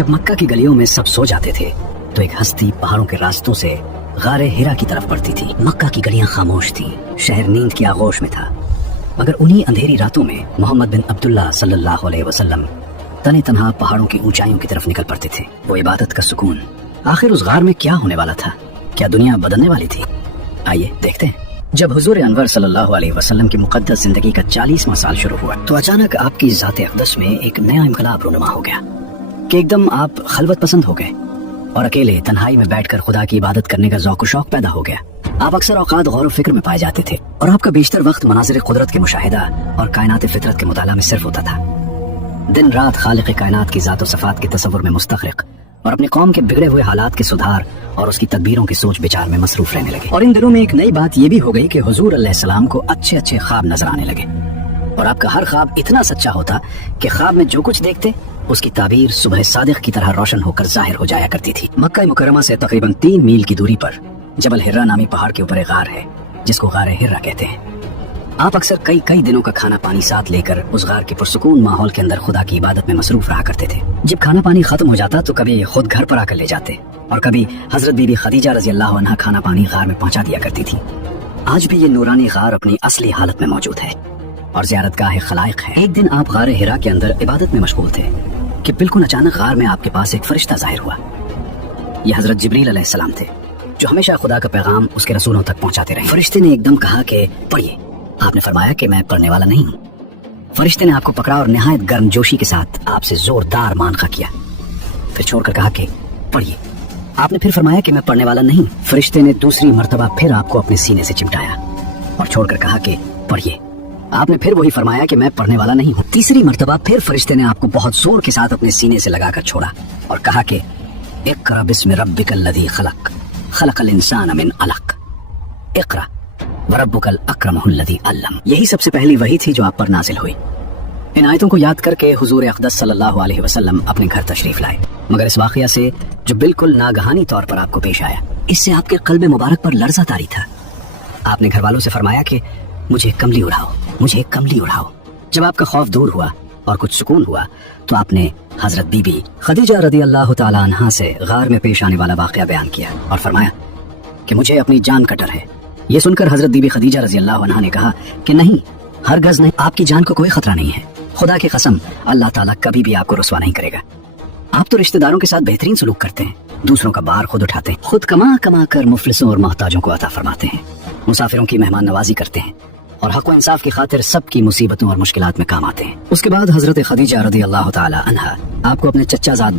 جب مکہ کی گلیوں میں سب سو جاتے تھے تو ایک ہستی پہاڑوں کے راستوں سے غار ہرا کی طرف بڑھتی تھی۔ مکہ کی گلیاں خاموش تھیں، شہر نیند کی آغوش میں تھا، مگر انہی اندھیری راتوں میں محمد بن عبداللہ صلی اللہ علیہ وسلم تنے تنہا پہاڑوں کی اونچائیوں کی طرف نکل پڑتے تھے۔ وہ عبادت کا سکون، آخر اس غار میں کیا ہونے والا تھا؟ کیا دنیا بدلنے والی تھی؟ آئیے دیکھتے ہیں۔ جب حضور انور صلی اللہ علیہ وسلم کی مقدس زندگی کا 40واں سال شروع ہوا تو اچانک آپ کی ذات اقدس میں ایک نیا انقلاب رونما ہو گیا کہ ایک دم آپ خلوت پسند ہو گئے اور اکیلے تنہائی میں بیٹھ کر خدا کی عبادت کرنے کا ذوق و شوق پیدا ہو گیا۔ آپ اکثر اوقات غور و فکر میں پائے جاتے تھے اور آپ کا بیشتر وقت مناظر قدرت کے مشاہدہ اور کائنات فطرت کے مطالعہ میں صرف ہوتا تھا۔ دن رات خالق کائنات کی ذات و صفات کے تصور میں مستغرق اور اپنی قوم کے بگڑے ہوئے حالات کے سدھار اور اس کی تدبیروں کی سوچ بچار میں مصروف رہنے لگے۔ اور ان دنوں میں ایک نئی بات یہ بھی ہو گئی کہ حضور علیہ السلام کو اچھے اچھے خواب نظر آنے لگے، اور آپ کا ہر خواب اتنا سچا ہوتا کہ خواب میں جو کچھ دیکھتے اس کی تعبیر صبح صادق کی طرح روشن ہو کر ظاہر ہو جایا کرتی تھی۔ مکہ مکرمہ سے تقریباً 3 میل کی دوری پر جبل ہرا نامی پہاڑ کے اوپر ایک غار ہے جس کو غار ہرا کہتے ہیں۔ آپ اکثر کئی دنوں کا کھانا پانی ساتھ لے کر اس غار کے پرسکون ماحول کے اندر خدا کی عبادت میں مصروف رہا کرتے تھے۔ جب کھانا پانی ختم ہو جاتا تو کبھی خود گھر پر آ کر لے جاتے اور کبھی حضرت بی بی خدیجہ رضی اللہ عنہا کھانا پانی غار میں پہنچا دیا کرتی تھی۔ آج بھی یہ نورانی غار اپنی اصلی حالت میں موجود ہے اور زیارت گاہ خلائق ہے۔ ایک دن آپ غار ہرا کے اندر عبادت میں مشغول تھے کہ بالکل اچانک غار میں آپ کے پاس ایک فرشتہ ظاہر ہوا۔ یہ حضرت جبریل علیہ السلام تھے جو ہمیشہ خدا کا پیغام اس کے رسولوں تک پہنچاتے رہے۔ فرشتے نے ایک دم کہا کہ پڑھیے۔ آپ نے فرمایا کہ میں پڑھنے والا نہیں ہوں۔ فرشتے نے آپ کو پکڑا اور نہایت گرم جوشی کے ساتھ آپ سے زوردار مانخا کیا، پھر چھوڑ کر کہا کہ پڑھیے۔ آپ نے پھر فرمایا کہ میں پڑھنے والا نہیں۔ فرشتے نے دوسری مرتبہ پھر آپ کو اپنے سینے سے چمٹایا اور چھوڑ کر کہا کہ پڑھیے۔ آپ نے پھر وہی فرمایا کہ میں پڑھنے والا نہیں ہوں۔ تیسری مرتبہ پھر فرشتے نے آپ کو بہت زور کے ساتھ اپنے سینے سے لگا کر چھوڑا اور کہا کہ اقرأ بسم ربک الذی خلق خلق الانسان من علق اقرأ وربک الاکرم الذی علم۔ یہی سب سے پہلی وحی تھی جو آپ پر نازل ہوئی۔ ان آیتوں کو یاد کر کے حضور اقدس صلی اللہ علیہ وسلم اپنے گھر تشریف لائے، مگر اس واقعہ سے جو بالکل ناگہانی طور پر آپ کو پیش آیا اس سے آپ کے قلب مبارک پر لرزہ طاری تھا۔ آپ نے گھر والوں سے فرمایا کہ مجھے کملی اڑاؤ، مجھے کملی اڑاؤ۔ جب آپ کا خوف دور ہوا اور کچھ سکون ہوا تو آپ نے حضرت بی بی خدیجہ رضی اللہ تعالی عنہا سے غار میں پیش آنے والا واقعہ بیان کیا اور فرمایا کہ مجھے اپنی جان کا ڈر ہے۔ یہ سن کر حضرت بی بی خدیجہ رضی اللہ عنہا نے کہا کہ نہیں، ہرگز نہیں، آپ کی جان کو کوئی خطرہ نہیں ہے، خدا کی قسم اللہ تعالیٰ کبھی بھی آپ کو رسوا نہیں کرے گا۔ آپ تو رشتہ داروں کے ساتھ بہترین سلوک کرتے ہیں، دوسروں کا بار خود اٹھاتے ہیں، خود کما کما کر مفلسوں اور محتاجوں کو عطا فرماتے ہیں، مسافروں کی مہمان نوازی کرتے ہیں اور حق و انصاف کی خاطر سب کی مصیبتوں اور مشکلات میں کام آتے ہیں۔ اس کے بعد حضرت خدیجہ رضی اللہ تعالی عنہا آپ کو اپنے چچا زاد بھائی